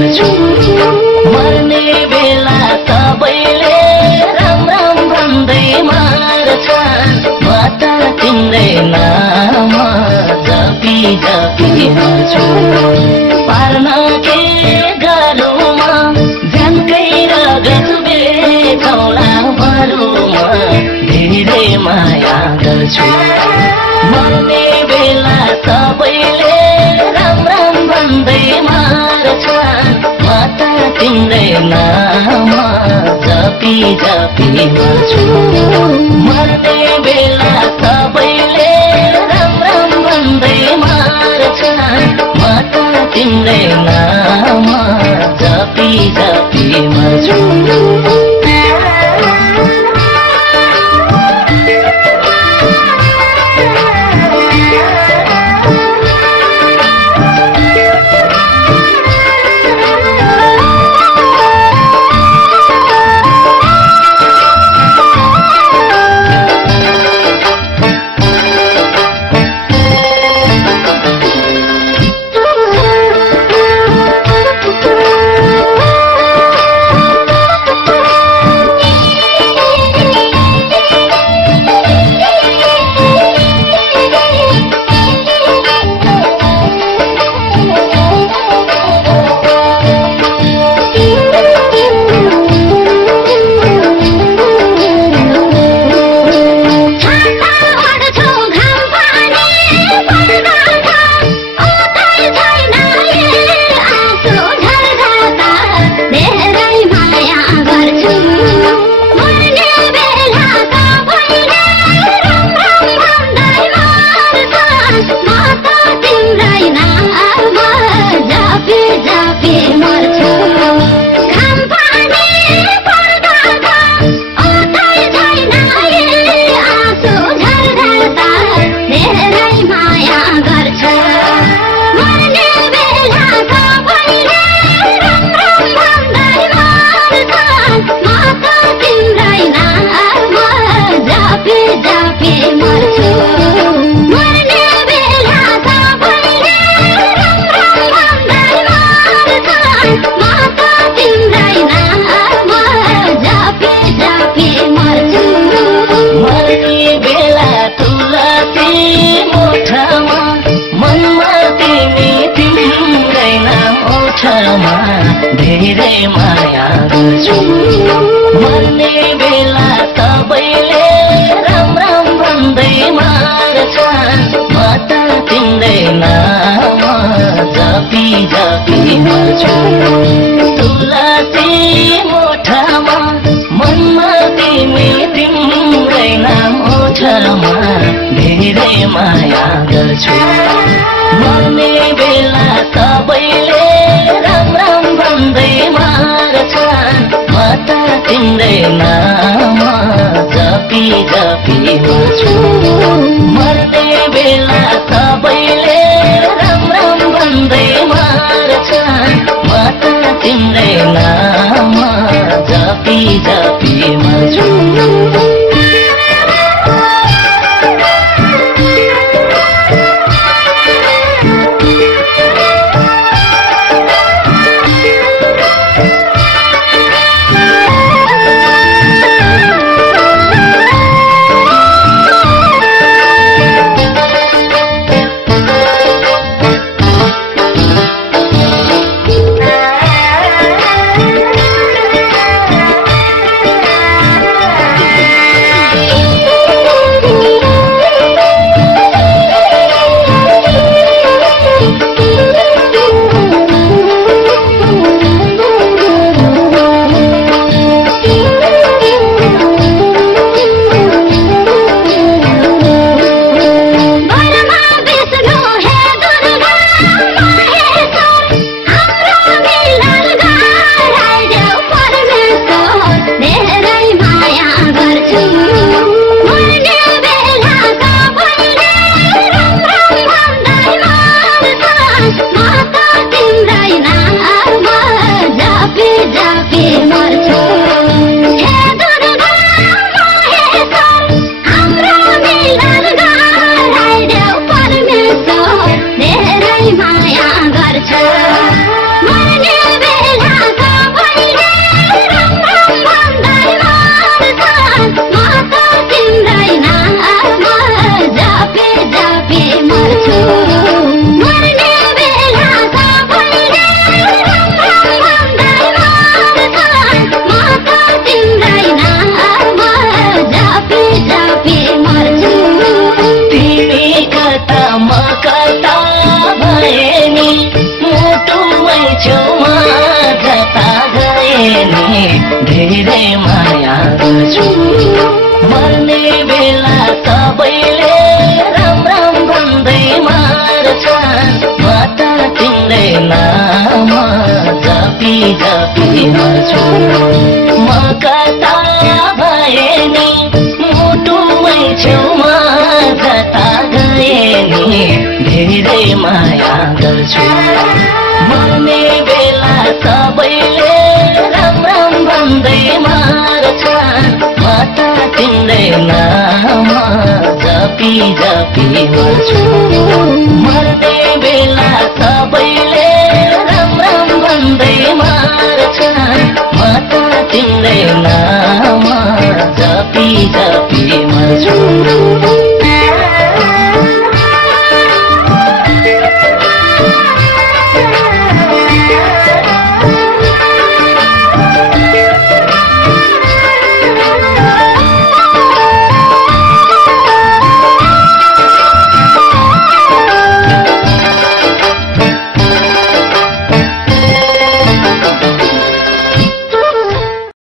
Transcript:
गर्छु मर्ने बेला सबैले राम राम भन्दै मार्छन् म त तिम्रै नाम जपी जपी मर्छु पार्न के गरौँ म झन्कै रगत बेचौला बरु म धेरै माया गर्छु मर्ने बेला सबैले राम राम भन्दै मार्छन् म त तिम्रै नाम जपी जपी मर्छु मर्ने बेला सबैले राम राम भन्दै मार्छन् म त तिम्रै नाम जपी जपी मर्छु धेरै माया गर्छु मर्ने बेला सबैले राम राम भन्दै मार्छन् म त तिम्रै नाम जपी जपी मर्छु तुलसी मोठमा मनमा तिमी तिम्रै नाम ओठमा धेरै माया गर्छु मर्ने बेला सबैले राम राम भन्दै मार्छन् म त तिम्रै नाम जपी जपी मर्छु मर्ने बेला सबैले राम राम भन्दै मार्छन् म त तिम्रै नाम जपी जपी मर्छु कता भए नि मुटुमै छेउमा जता गए नि धेरै माया गर्छु मर्ने बेला सबैले राम राम भन्दै मार्छन् म त तिम्रै नाम जपी जपी मर्छु म कता भए नि मुटुमै छेउमा जता गए नि धेरै माया गर्छु मर्ने बेला सबैले राम राम भन्दै मार्छन् म त तिम्रै नाम जपी जपी मर्छु मर्ने बेला सबैले राम राम भन्दै मार्छन् म त तिम्रै नाम जपी जपी